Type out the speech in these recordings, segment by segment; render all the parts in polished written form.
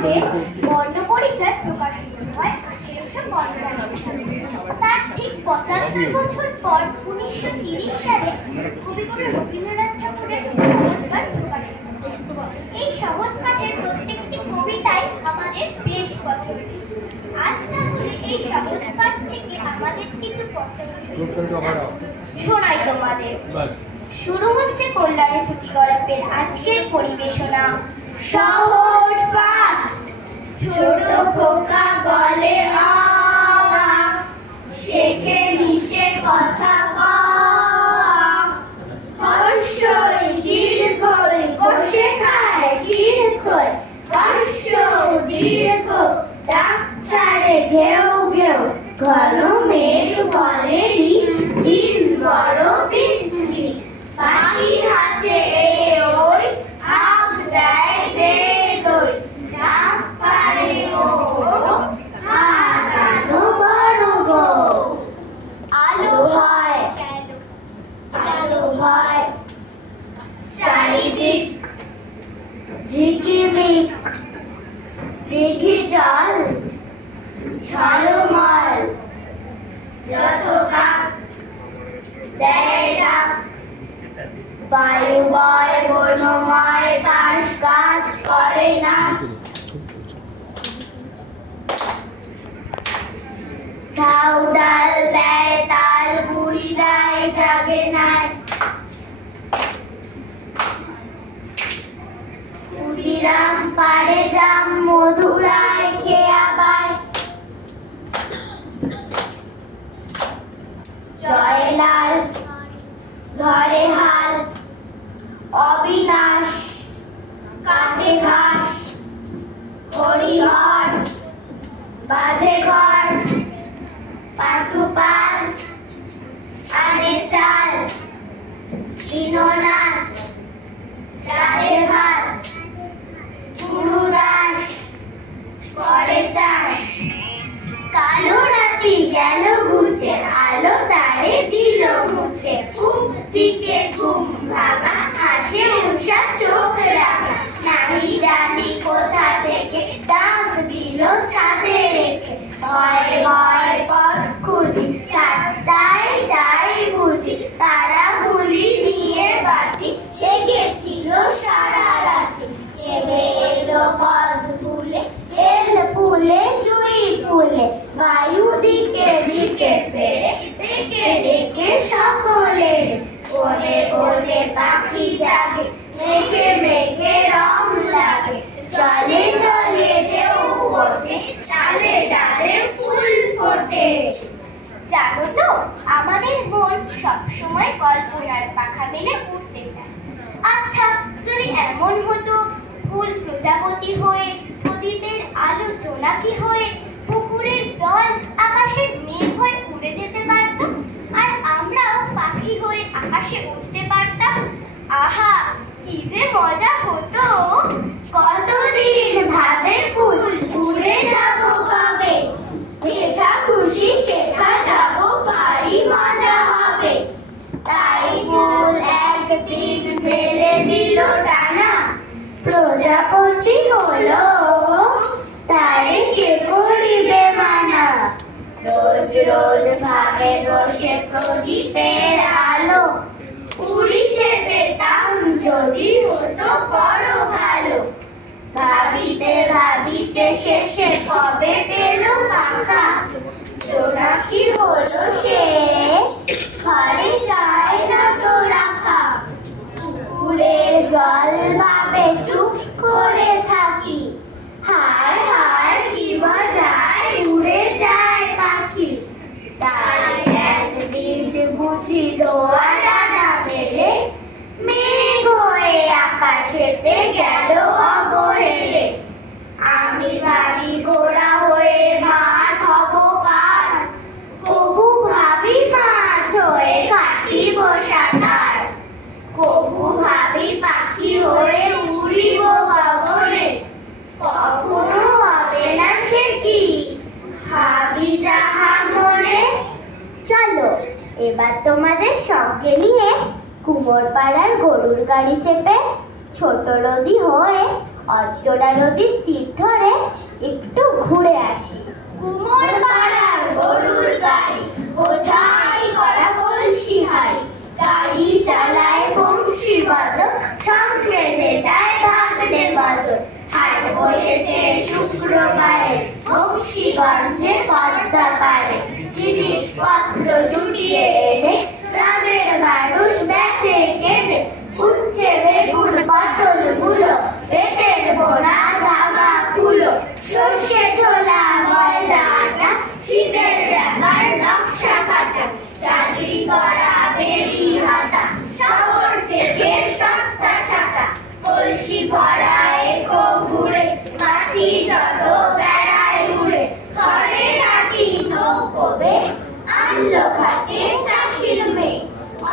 ঠাকুরের বর্ণ পরিচয় প্রকাশিত হয় 1855 সালে। তার ঠিক 75 বছর পর 1930 সালে কবিগুরু রবীন্দ্রনাথ ঠাকুরের সহজ পাঠ প্রকাশিত হয়। এই সহজ পাঠের প্রত্যেকটি কবিতাই আমাদের বেশ পছন্দের। আজ তাহলে এই সহজ পাঠ থেকে আমাদের কিছু পছন্দ শোনাই তোমাদের। শুরু হচ্ছে কল্যাণী শ্রুতি গল্পের আজকের পরিবেশনা সহজ পাঠ। ছোট খোকা বলে আ, শেখে নিশে কথা কওয়া, হর্ষই দীর্ঘই বসে খায় দীর্ঘই, হর্ষ দীর্ঘ ডাক ছাড়ে ঘেউ ঘেউ, ঘন মেঘ বলে রি, দিন বড় বিশ্রী, পাখির হাতে এ ওই, হাঁক দেয় দে দই, ডাক পারে ও হারানো বড় বউ। আলো হয় আলো হয় চারিদিক, ঝিকিমিক দিঘি জল ঝলমল, যত কাক দেয় ডাক, বায়ু বয় বনময় বাঁশ গাছ করে নাচ, ঝাউ ডাল দেয় তাল, বুড়ি দেয় জাগে নাই, ক্ষুদিরাম পাড়ে জাম মধুরায় খেয়া বায়, জয়লাল ধরে হাল, অবিনাশ কাটে ঘাস, হরিহর বাঁধে ঘর, পাটুপাল আনে চাল, দীননাথ রাধে ভাত, গুরুদাস করে চাষ, কালো রাতি গেল ঘুচে, আলো তারে দিল মুছে, খুব দিকে ঘুম ভাঙা, হাসে উষা চোখ রাঙা, নাহি জানি কোথা থেকে ডাক দিল ছাদে রেখে, ভয় ভয় পথ খুঁজি, সাতটায় যাই বুঝি, তারা গুলি নিয়ে বাতি, জেগেছিল সারা রাতি, নেমে এলো পথ ভুলে, এল ফুলে জুই ফুলে, বায়ু দিকে দিকে ফেরে, ডেকে ডেকে সকলের, বনে বনে পাখি জাগে, মেঘে মেঘে রং লাগে, জলে জলে ঢেউ ওঠে, ডালে ডালে ফুল ফোটে। জানো তো আমাদের মন সবসময় কল্পনার পাখা মেলে উঠতে চায়। আচ্ছা যদি এমন হতো ফুল প্রজাপতি হয়ে, প্রদীপের আলো জোনাকি হয়ে, পুকুরের জল আকাশের মেঘ হয়ে উড়ে যেতে পারত, আর আমরাও পাখি হয়ে আকাশে উঠতে পারতাম, আহা কি যে মজা হতো। কতদিন ভাবে ফুল উড়ে যাব কবে, যেটা খুশি সেটা যাব, বাড়ি মজা হবে। তাই ফুল একদিন মেলে দিল ডানা, প্রজাপতি হলো তারে কে করিবে মানা, রোজ রোজ ভাবে বসে প্রদীপের আলো, উড়িতে পেতাম যদি হতো বড় ভালো, ভাবিতে ভাবিতে শেষে কবে পেল পাখা, জোনাকি হলো সে ঘরে যায় না তো রাখা, পুকুরের জল ভাবে চুপ করে থাকি, হায় হায় কি মজায় উড়ে যায় পাখি, তাই একদিন বুঝি দোয়া ডানা মেলে, মেঘ হয়ে আকাশেতে গেল অবহেলে, আমি ভাবি ঘোড়া হয়ে মাঠ হব পার, কবু ভাবি মাছ হয়ে কাটিব সাঁতার, কবু ভাবি পাখি হয়ে উড়িব গগনে, কখনো হবে না সে কি ভাবি যাহা মনে। চলো এবার তোমাদের সঙ্গে নিয়ে কুমোরপাড়ার গরুর গাড়ি চেপে ছোট নদী হয়ে অজ্জরা নদীর তীর ধরে একটু ঘুরে আসি। কুমোর পাড়ার গরুর গাড়ি, বোঝাই করা কলসি হাড়ি, গাড়ি চালায় বংশী বাদক, সঙ্গে যে যায় ভাগ্নে বাদক। হাট বসেছে শুক্রবারে বংশীগঞ্জে পদ্মা পাড়ে, জিনিসপত্র জুটিয়ে এনে গ্রামের মানুষ বেচে কেনে, উচ্ছে বেগুন পটল মূলো, পেটের বোনা ধামা কুলো, সর্ষে ছোলা ময়দা আটা, শীতের ব্যাপার নকশা কাটা, চাকরি করা বেরি হাতা, শহর থেকে সস্তা ছাতা, কলসি ভরা একো ঘুরে, মাছি যত বেড়ায় উড়ে, ঘরে রাখি নৌকোবে, আনলো ঘাটে চাষির মেয়ে।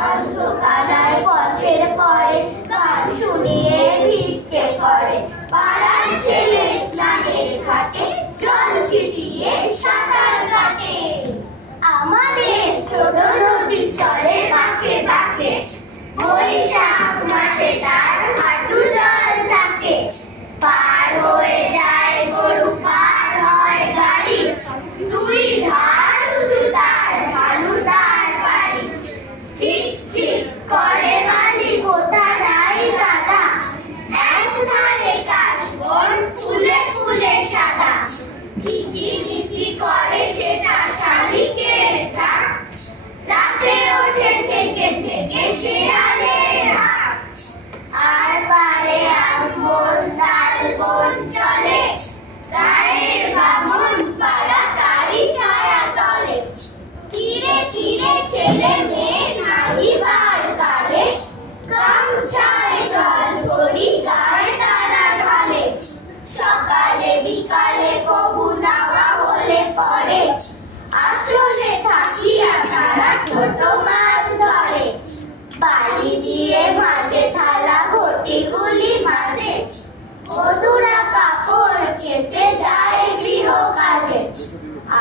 অন্ধকারায় পথের পরে গান শুনিয়ে ভিক্ষে করে, পাড়ার ছেলে স্নানের ঘাটে জল ছিটিয়ে সাঁতার কাটে। আমাদের ছোট নদী চলে বাঁকে বাঁকে, বৈশাখ মাসে তার হাঁটু জল থাকে, পার হয়ে যায় গরু পার হয় গাড়ি, দুই ধার উঁচু তার ঢালু তার বাড়ি, চিক চিক করে বালি কোথা নাই কাদা, এক ধারে কাশবন ফুলে ফুলে সাদা, কিচিমিচি করে সেটা শালিকের ঝাঁক, রাতে ওঠে থেকে থেকে শেয়ালের হাঁক। আর পারে আমবন তালবন চলে, গায়ের বামন পাড়া তারি ছায়া তলে, তীরে তীরে ছেলে মেয়ে নাহিবার কালে, গামছায় জল ভরি গায়ে তারা ঢালে, সকালে বিকালে কবু নাওয়া হলে পরে, আঁচলে থাকিয়া তারা ছোট মাছ ধরে, বালি দিয়ে মাঝে থালা ঘটিগুলি মাঝে, বধুরা কাপড় কেচে যায় গৃহ কাজে।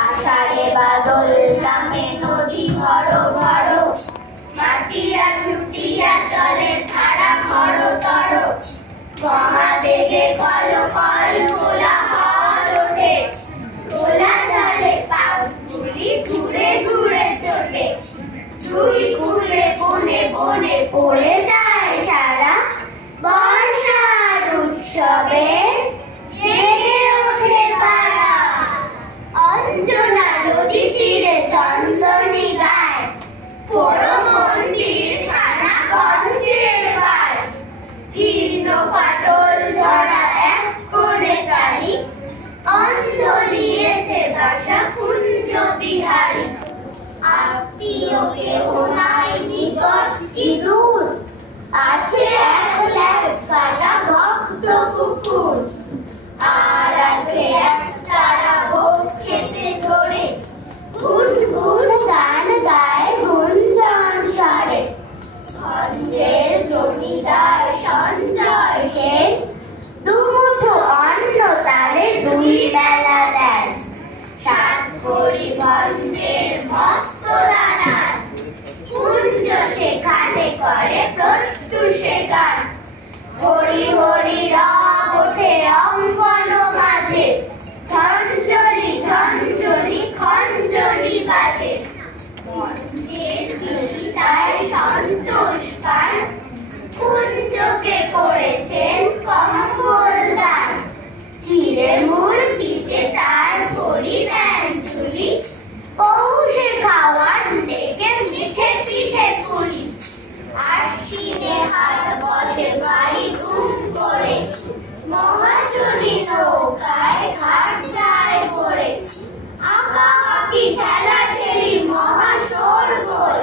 আষাঢ়ে বাদল নামে নদী ভর ভর, মাটিয়া ছুটিয়া চলে ধারা খড়তর, মহাবেগে কল কল খোলা হল ওঠে, খোলা জলে পাগুলি ঘুরে ঘুরে চলে, দুই কুলে বনে বনে পড়ে যায় সারা, বর্ষার উৎসবে জেগে ওঠে পাড়া। অঞ্জনা নদী তীরে চন্দনী গায়, পোড়ো মন্দির থানা গঞ্জের বায়, জীর্ণ ফাটল ধরা এক কোণে গাড়ি, অন্ধ নিয়েছে বাসা কুঞ্জ বিহারী। আত্মীয় কেহ নাই নিকট কি দূর, আছে এক ল্যাজ কাটা ভক্ত কুকুর, আর আছে এক তারা ভোগ খেতে ধরে, গুন গুন গান গায় গুঞ্জন স্বরে। গঞ্জের জমিদার সঞ্জয় সেন দুমুঠো অন্ন তালে দুই বেলা দেন, সাত কড়ি ভঞ্জের মস্ত দানার, কুঞ্জ সেখানে করে প্রত্যুষে গান, হরি হরি রব ওঠে অঙ্গন মাঝে, ঝঞ্ঝরি ঝঞ্ঝরি খঞ্জনি বাজে, মন্দির বিহিতায় সন্তোষ পান, কুঞ্জকে করেছেন কম্বল দান, চিড়ে মুরগিতে তার ভরি দেন ঝুলি, পৌষে খাওয়ার ডেকে মিঠে পিঠে পুলি, আশ্বিনে হাট বসে বাড়ি ধুম করে, মহাচুরি নৌকায় ঘাট যায় ভরে, আঁকা আঁকি ঠেলা ঠেলি মহাশোর গোল,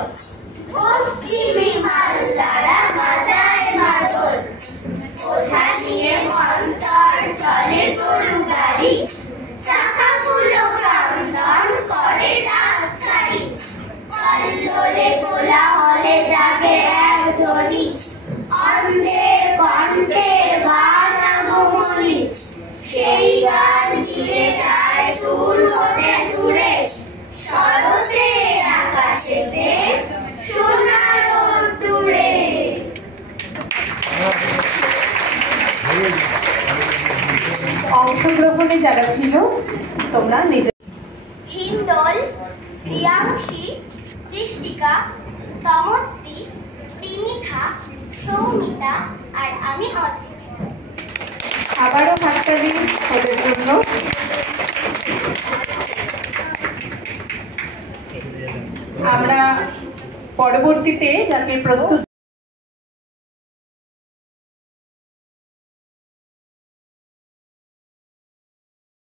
পশ্চিমী মাল্লারা বাজায় মাদল, ওঠা নিয়ে মন্তর চলে গরু গাড়ি, চাকাগুলো ক্রন্দন করে ডাকছাড়ি, কল্লোলে কোলাহলে জাগে এক ধ্বনি, অন্ধের কণ্ঠের গান আগমনী, সেই গান ছিঁড়ে যায় সুর অংশগ্রহণে যারা ছিল তোমরা নিজে হিন্দল, প্রিয়াংশী, সৃষ্টিকা, তমশ্রী, প্রিমিথা, সৌমিতা আর আমি অদ্রিত। আবারও হাততালি ওদের জন্য। আমরা পরবর্তীতে যাতে প্রস্তুত